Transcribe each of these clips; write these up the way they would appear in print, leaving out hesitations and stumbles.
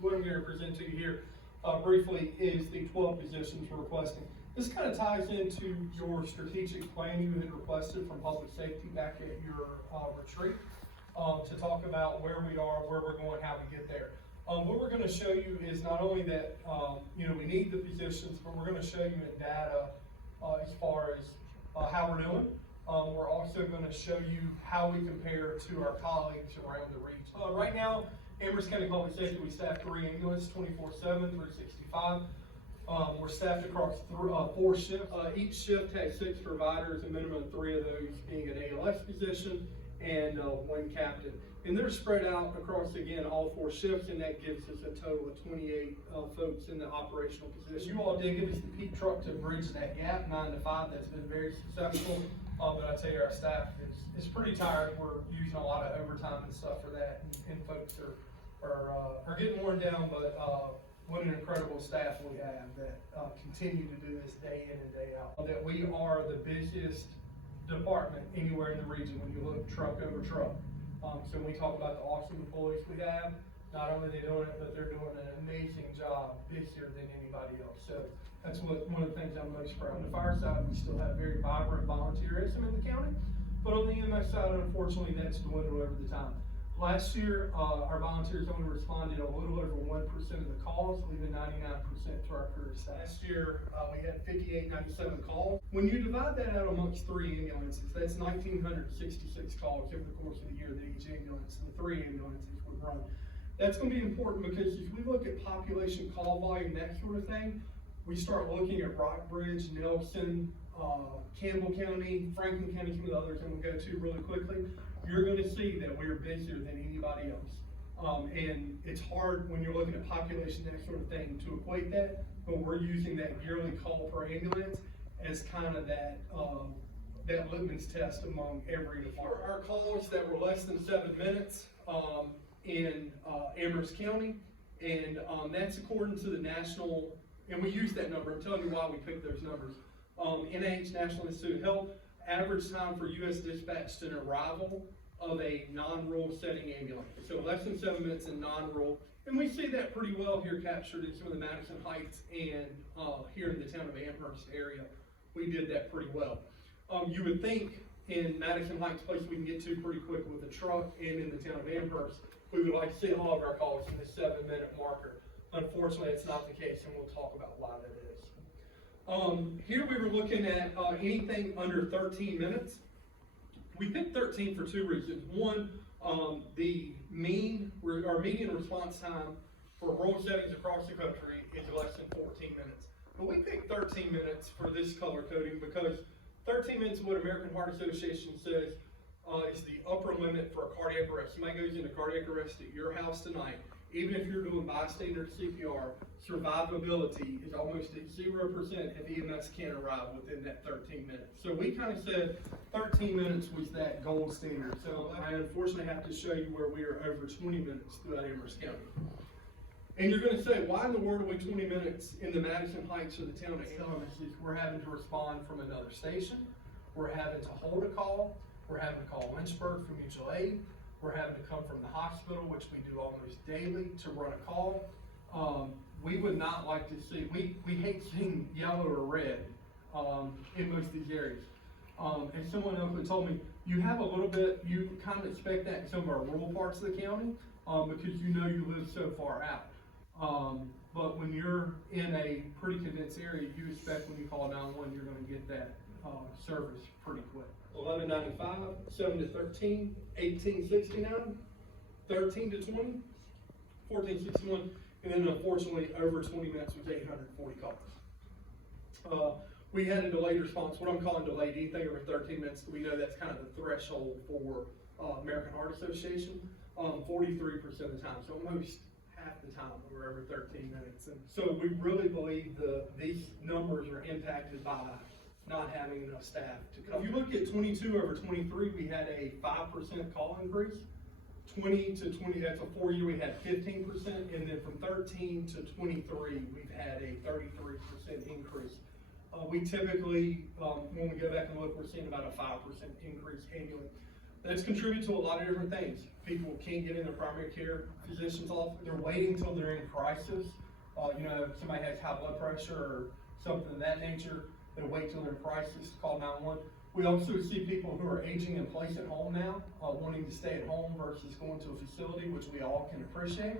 what I'm going to present to you here briefly is the 12 positions we're requesting. This kind of ties into your strategic plan you had requested from public safety back at your retreat to talk about where we are, where we're going, how we get there. What we're going to show you is not only that we need the positions, but we're going to show you in data as far as how we're doing. We're also going to show you how we compare to our colleagues around the region. Right now, Amherst County Public Safety, we staff 3 ambulances 24/7, 365. We're staffed across 4 shifts. Each shift has 6 providers, a minimum of 3 of those being an ALS position and 1 captain. And they're spread out across, again, all 4 shifts, and that gives us a total of 28 folks in the operational position. You all did give us the peak truck to bridge that gap, 9 to 5. That's been very successful. But I tell you, our staff is pretty tired. We're using a lot of overtime and stuff for that, and folks are getting worn down. But what an incredible staff we have that continue to do this day in and day out. That we are the busiest department anywhere in the region when you look truck over truck. So when we talk about the awesome employees we have, not only are they doing it, but they're doing an amazing job busier than anybody else. So that's one of the things I'm most proud of. On the fire side, we still have very vibrant volunteerism in the county, but on the EMS side, unfortunately, that's dwindled over the time. Last year, our volunteers only responded a little over 1% of the calls, leaving 99% to our career staff. Last year, we had 5897 calls. When you divide that out amongst 3 ambulances, that's 1,966 calls over the course of the year that each ambulance, the 3 ambulances would run. That's going to be important because as we look at population call volume, that sort of thing, we start looking at Rockbridge, Nelson, Campbell County, Franklin County, some of the others I'm going to go to really quickly. You're going to see that we're busier than anybody else. And it's hard when you're looking at population, that sort of thing, to equate that, but we're using that yearly call per ambulance as kind of that litmus test among every department. Our calls that were less than 7 minutes in Amherst County, and that's according to the national, and we use that number. I'm telling you why we picked those numbers. NIH, National Institute of Health, average time for U.S. dispatch to an arrival of a non-rural setting ambulance. So less than 7 minutes in non-rural. And we see that pretty well here captured in some of the Madison Heights and here in the town of Amherst area. We did that pretty well. You would think in Madison Heights, place we can get to pretty quick with a truck, and in the town of Amherst, we would like to see all of our calls in the 7-minute marker. Unfortunately, it's not the case, and we'll talk about why that is. Here we were looking at anything under 13 minutes. We picked 13 for 2 reasons. One, the median response time for rural settings across the country is less than 14 minutes. But we picked 13 minutes for this color coding because 13 minutes is what American Heart Association says is the upper limit for a cardiac arrest. Somebody goes into cardiac arrest at your house tonight, even if you're doing bystander CPR, survivability is almost at 0% if EMS can't arrive within that 13 minutes. So we kind of said 13 minutes was that gold standard. So I unfortunately have to show you where we are over 20 minutes throughout Amherst County. And you're going to say, why in the world are we 20 minutes in the Madison Heights or the town of Amherst? We're having to respond from another station. We're having to hold a call. We're having to call Lynchburg for mutual aid. We're having to come from the hospital, which we do almost daily, to run a call. We would not like to see, we hate seeing yellow or red in most of these areas. And someone else told me, you have a little bit, you kind of expect that in some of our rural parts of the county because you know you live so far out. But when you're in a pretty condensed area, you expect when you call 911, you're going to get that service pretty quick. 1195, 7 to 13, 1869, 13 to 20, 1461, and then unfortunately over 20 minutes was 840 calls. We had a delayed response, what I'm calling delayed, anything over 13 minutes, we know that's kind of the threshold for American Heart Association, 43% of the time, so almost half the time we were over 13 minutes. And so we really believe these numbers are impacted by not having enough staff to cover. If you look at 22 over 23, we had a 5% call increase. 20 to 20, that's a 4-year, we had 15%, and then from 13 to 23, we've had a 33% increase. We typically, when we go back and look, we're seeing about a 5% increase annually. That's contributed to a lot of different things. People can't get in their primary care physician's office. They're waiting until they're in crisis. You know, if somebody has high blood pressure or something of that nature, they wait till they're in crisis to call 911. We also see people who are aging in place at home now, wanting to stay at home versus going to a facility, which we all can appreciate.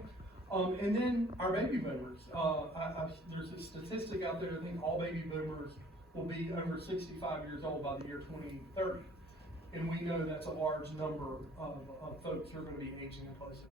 And then our baby boomers. There's a statistic out there, I think all baby boomers will be over 65 years old by the year 2030. And we know that's a large number of folks who are going to be aging in place.